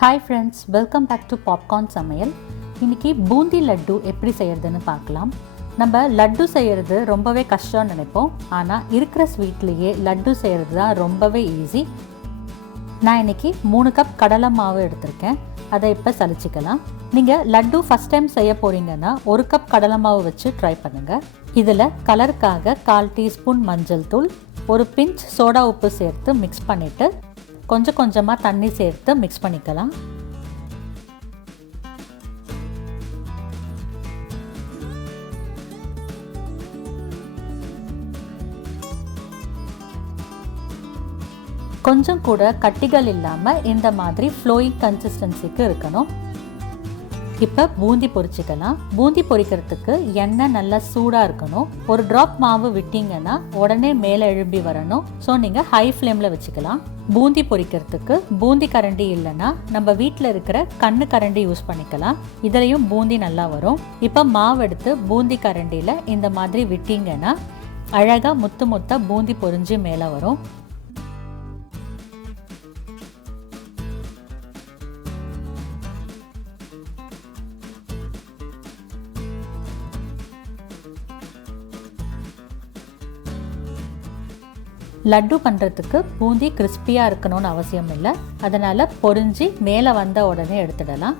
Hi friends, welcome back to Popcorn சமையல். இன்னைக்கு பூந்தி லட்டு எப்படி செய்யறதுன்னு பார்க்கலாம். நம்ம லட்டு செய்யறது ரொம்பவே கஷ்டம்னு நினைப்போம். ஆனா இருக்கிற ஸ்வீட்லயே லட்டு செய்யறது தான் ரொம்பவே ஈஸி. நான் இன்னைக்கு 3 கப் கடலை மாவு எடுத்திருக்கேன். அதை இப்போ சலிச்சிக்கலாம். நீங்க லட்டு ஃபர்ஸ்ட் டைம் செய்ய போறீங்கன்னா 1 கப் கடலை மாவு வச்சு ட்ரை பண்ணுங்க. இதுல கலருக்காக 1/4 டீஸ்பூன் மஞ்சள் தூள், ஒரு பிஞ்ச் சோடா உப்பு சேர்த்து மிக்ஸ் பண்ணிட்டு கொஞ்சம் கொஞ்சமாக தண்ணி சேர்த்து மிக்ஸ் பண்ணிக்கலாம். கொஞ்சம் கூட கட்டிகள் இல்லாமல் இந்த மாதிரி ஃப்ளோயிங் கன்சிஸ்டன்சிக்கு இருக்கணும். இப்போ பூந்தி பொரிச்சிக்கலாம். பூந்தி பொரிக்கிறதுக்கு எண்ணெய் நல்லா சூடாக இருக்கணும். ஒரு ட்ராப் மாவு விட்டிங்கன்னா உடனே மேலே எழும்பி வரணும். ஸோ நீங்கள் ஹை ஃப்ளேமில் வச்சுக்கலாம். பூந்தி பொரிக்கிறதுக்கு பூந்தி கரண்டி இல்லைன்னா நம்ம வீட்டில் இருக்கிற கண்ணு கரண்டி யூஸ் பண்ணிக்கலாம். இதுலேயும் பூந்தி நல்லா வரும். இப்போ மாவு எடுத்து பூந்தி கரண்டியில் இந்த மாதிரி விட்டிங்கன்னா அழகாக முத்து முத்தாக பூந்தி பொரிஞ்சு மேலே வரும். லட்டு பண்ணுறதுக்கு பூந்தி கிறிஸ்பியாக இருக்கணும்னு அவசியம் இல்லை. அதனால் பொரிஞ்சு மேலே வந்த உடனே எடுத்துடலாம்.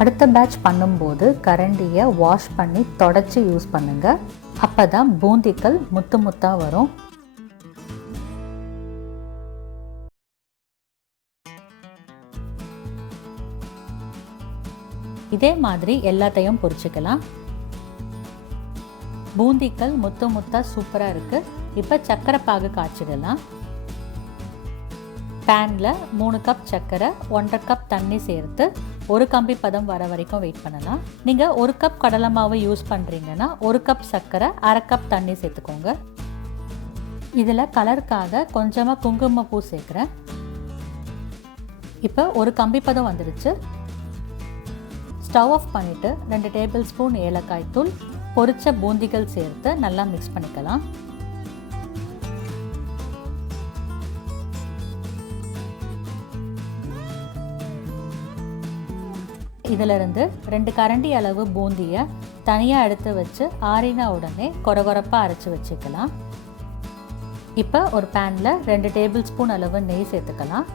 அடுத்த பேட்ச் பண்ணும்போது கரண்டியை வாஷ் பண்ணி தொடச்சி யூஸ் பண்ணுங்கள். அப்போ தான் பூந்திகள் முத்து முத்தாக வரும். இதே மாதிரி எல்லாத்தையும் பொரிச்சுக்கலாம். பூந்திகள் முத்து முத்தா சூப்பராக இருக்குது. இப்போ சர்க்கரை பாகு காய்ச்சிடலாம். பேனில் 3 கப் சர்க்கரை, 1/2 கப் தண்ணி சேர்த்து ஒரு கம்பி பதம் வர வரைக்கும் வெயிட் பண்ணலாம். நீங்கள் 1 கப் கடலை மாவு யூஸ் பண்ணுறீங்கன்னா 1 கப் சர்க்கரை, 1/2 கப் தண்ணி சேர்த்துக்கோங்க. இதில் கலருக்காக கொஞ்சமாக குங்குமப்பூ சேர்க்குறேன். இப்போ ஒரு கம்பி பதம் வந்துடுச்சு. ஸ்டவ் ஆஃப் பண்ணிவிட்டு 2 டேபிள் ஸ்பூன் ஏலக்காய் தூள், பொரிச்ச பூந்திகள் சேர்த்து நல்லா மிக்ஸ் பண்ணிக்கலாம். இதிலிருந்து 2 கரண்டி அளவு பூந்தியை தனியாக எடுத்து வச்சு ஆறின உடனே கொரகொரப்பாக அரைச்சி வச்சுக்கலாம். இப்போ ஒரு பேனில் 2 டேபிள் ஸ்பூன் அளவு நெய் சேர்த்துக்கலாம்.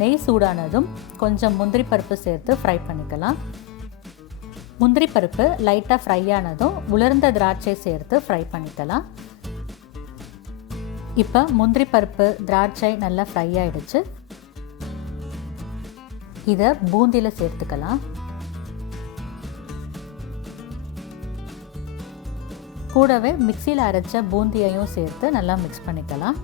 நெய் சூடானதும் கொஞ்சம் முந்திரி பருப்பு சேர்த்து ஃப்ரை பண்ணிக்கலாம். முந்திரி பருப்பு லைட்டாக ஃப்ரை ஆனதும் உலர்ந்த திராட்சை சேர்த்து ஃப்ரை பண்ணிக்கலாம். இப்போ முந்திரி பருப்பு திராட்சை நல்லா ஃப்ரை ஆகிடுச்சு. இதை பூந்தியில் சேர்த்துக்கலாம். கூடவே மிக்சியில் அரைச்ச பூந்தியையும் சேர்த்து நல்லா மிக்ஸ் பண்ணிக்கலாம்.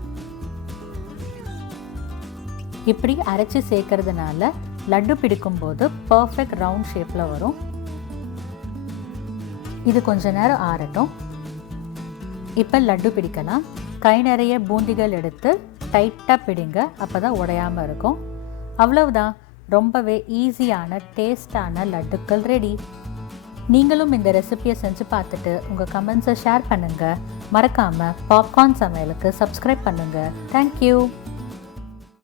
இப்படி அரைச்சி சேர்க்கறதுனால லட்டு பிடிக்கும்போது பர்ஃபெக்ட் ரவுண்ட் ஷேப்பில் வரும். இது கொஞ்ச நேரம் ஆறட்டும். இப்போ லட்டு பிடிக்கலாம். கை நிறைய பூந்திகள் எடுத்து டைட்டாக பிடிங்க, அப்போ தான் உடையாமல் இருக்கும். அவ்வளவுதான், ரொம்பவே ஈஸியான டேஸ்டான லட்டுக்கள் ரெடி. நீங்களும் இந்த ரெசிபியை செஞ்சு பார்த்துட்டு உங்கள் கமெண்ட்ஸை ஷேர் பண்ணுங்கள். மறக்காமல் பாப்கார்ன் சமையலுக்கு சப்ஸ்கிரைப் பண்ணுங்கள். தேங்க்யூ.